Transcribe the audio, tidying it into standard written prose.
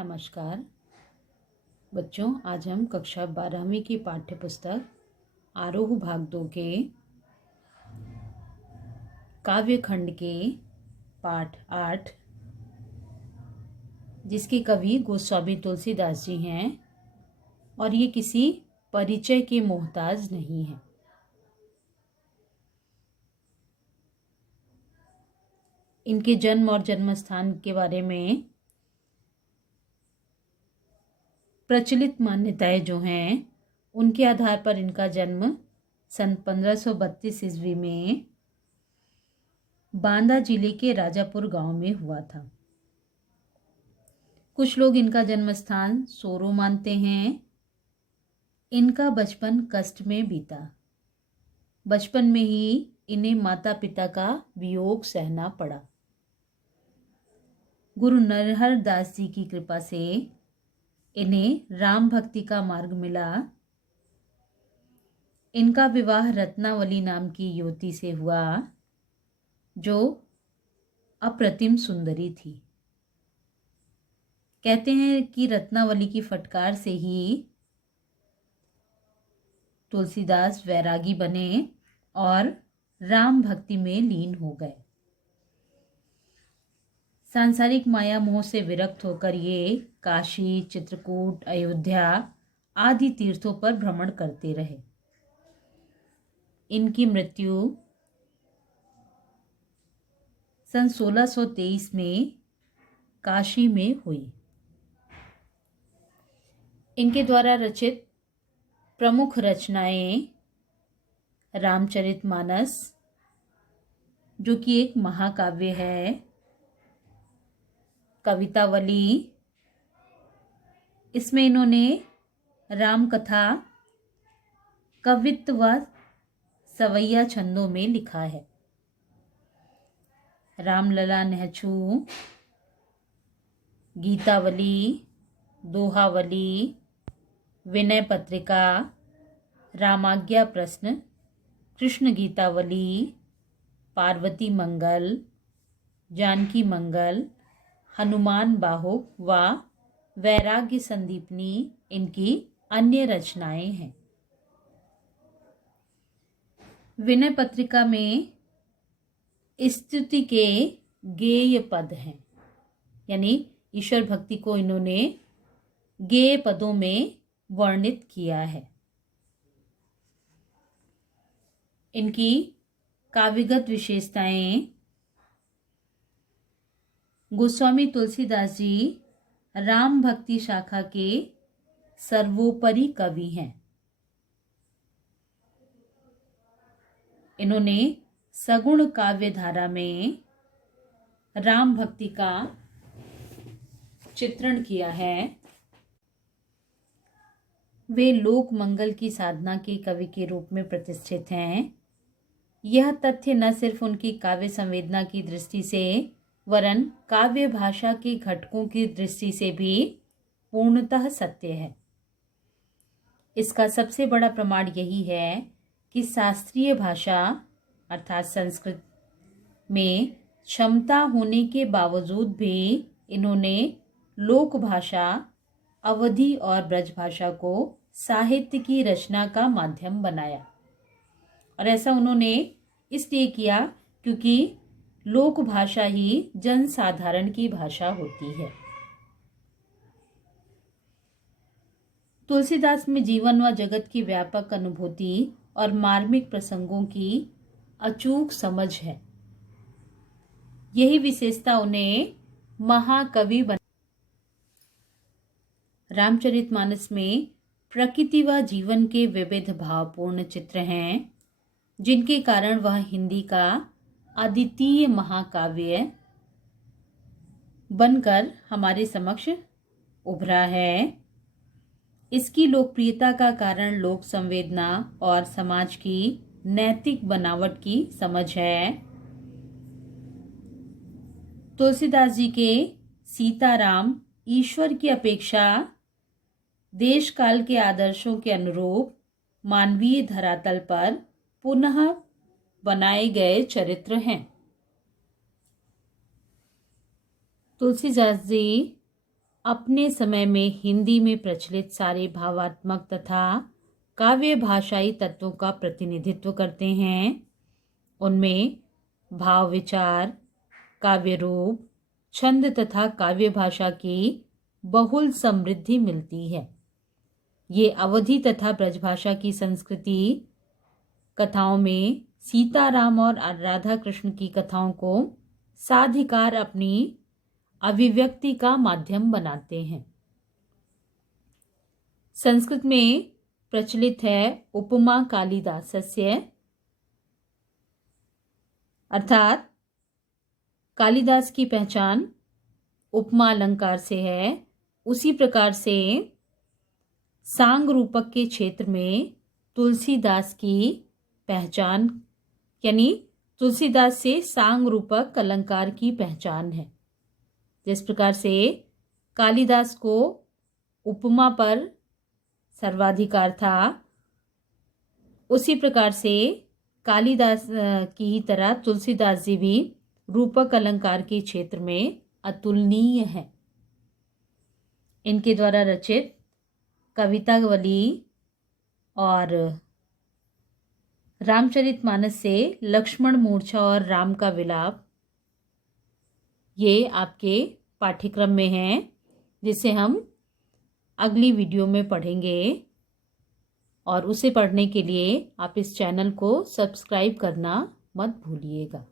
नमस्कार बच्चों, आज हम कक्षा 12वीं की पाठ्य पुस्तक आरोह भाग 2 के काव्य खंड के पाठ 8, जिसके कवि गोस्वामी तुलसीदास जी हैं और ये किसी परिचय के मोहताज नहीं है। इनके जन्म और जन्म स्थान के बारे में प्रचलित मान्यताएं जो हैं, उनके आधार पर इनका जन्म सन 1532 ईस्वी में बांदा जिले के राजापुर गांव में हुआ था। कुछ लोग इनका जन्म स्थान सोरो मानते हैं। इनका बचपन कष्ट में बीता। बचपन में ही इन्हें माता पिता का वियोग सहना पड़ा। गुरु नरहर दास जी की कृपा से इन्हें राम भक्ति का मार्ग मिला। इनका विवाह रत्नावली नाम की युवती से हुआ, जो अप्रतिम सुंदरी थी। कहते हैं कि रत्नावली की फटकार से ही तुलसीदास वैरागी बने और राम भक्ति में लीन हो गए। सांसारिक माया मोह से विरक्त होकर ये काशी, चित्रकूट, अयोध्या आदि तीर्थों पर भ्रमण करते रहे। इनकी मृत्यु सन 1623 में काशी में हुई। इनके द्वारा रचित प्रमुख रचनाएं रामचरितमानस, जो कि एक महाकाव्य है, कवितावली, इसमें इन्होंने राम कथा कवित्व व सवैया छंदों में लिखा है। रामलला नेहछू, गीतावली, दोहावली, विनय पत्रिका, रामाज्ञा प्रश्न, कृष्ण गीतावली, पार्वती मंगल, जानकी मंगल, हनुमान बाहो व वैराग्य संदीपनी इनकी अन्य रचनाएं हैं। विनय पत्रिका में स्तुति के गेय पद हैं, यानी ईश्वर भक्ति को इन्होंने गेय पदों में वर्णित किया है। इनकी काव्यगत विशेषताएं: गोस्वामी तुलसीदास जी राम भक्ति शाखा के सर्वोपरि कवि हैं। इन्होंने सगुण काव्य धारा में राम भक्ति का चित्रण किया है। वे लोक मंगल की साधना के कवि के रूप में प्रतिष्ठित हैं। यह तथ्य न सिर्फ उनकी काव्य संवेदना की दृष्टि से, वरन काव्य भाषा के घटकों की दृष्टि से भी पूर्णतः सत्य है। इसका सबसे बड़ा प्रमाण यही है कि शास्त्रीय भाषा अर्थात संस्कृत में क्षमता होने के बावजूद भी इन्होंने लोक भाषा, अवधी और ब्रज भाषा को साहित्य की रचना का माध्यम बनाया। और ऐसा उन्होंने इसलिए किया क्योंकि लोक भाषा ही जन साधारण की भाषा होती है। तुलसीदास में जीवन व जगत की व्यापक अनुभूति और मार्मिक प्रसंगों की अचूक समझ है। यही विशेषता उन्हें महाकवि बना। रामचरितमानस में प्रकृति व जीवन के विविध भावपूर्ण चित्र हैं, जिनके कारण वह हिंदी का अद्वितीय महाकाव्य बनकर हमारे समक्ष उभरा है। इसकी लोकप्रियता का कारण लोक संवेदना और समाज की नैतिक बनावट की समझ है। तुलसीदास जी के सीताराम ईश्वर की अपेक्षा देश काल के आदर्शों के अनुरूप मानवीय धरातल पर पुनः बनाए गए चरित्र हैं। तुलसीदास जी अपने समय में हिंदी में प्रचलित सारे भावात्मक तथा काव्य भाषाई तत्वों का प्रतिनिधित्व करते हैं। उनमें भाव विचार, काव्य रूप, छंद तथा काव्य भाषा की बहुल समृद्धि मिलती है। ये अवधि तथा ब्रजभाषा की संस्कृति कथाओं में सीताराम और राधा कृष्ण की कथाओं को साधिकार अपनी अभिव्यक्ति का माध्यम बनाते हैं। संस्कृत में प्रचलित है उपमा कालिदासस्य, अर्थात कालिदास की पहचान उपमा अलंकार से है। उसी प्रकार से सांग रूपक के क्षेत्र में तुलसीदास की पहचान, यानी तुलसीदास से सांग रूपक अलंकार की पहचान है। जिस प्रकार से कालिदास को उपमा पर सर्वाधिकार था, उसी प्रकार से कालिदास की ही तरह तुलसीदास जी भी रूपक अलंकार के क्षेत्र में अतुलनीय है। इनके द्वारा रचित कवितावली और रामचरितमानस से लक्ष्मण मूर्छा और राम का विलाप, ये आपके पाठ्यक्रम में हैं, जिसे हम अगली वीडियो में पढ़ेंगे। और उसे पढ़ने के लिए आप इस चैनल को सब्सक्राइब करना मत भूलिएगा।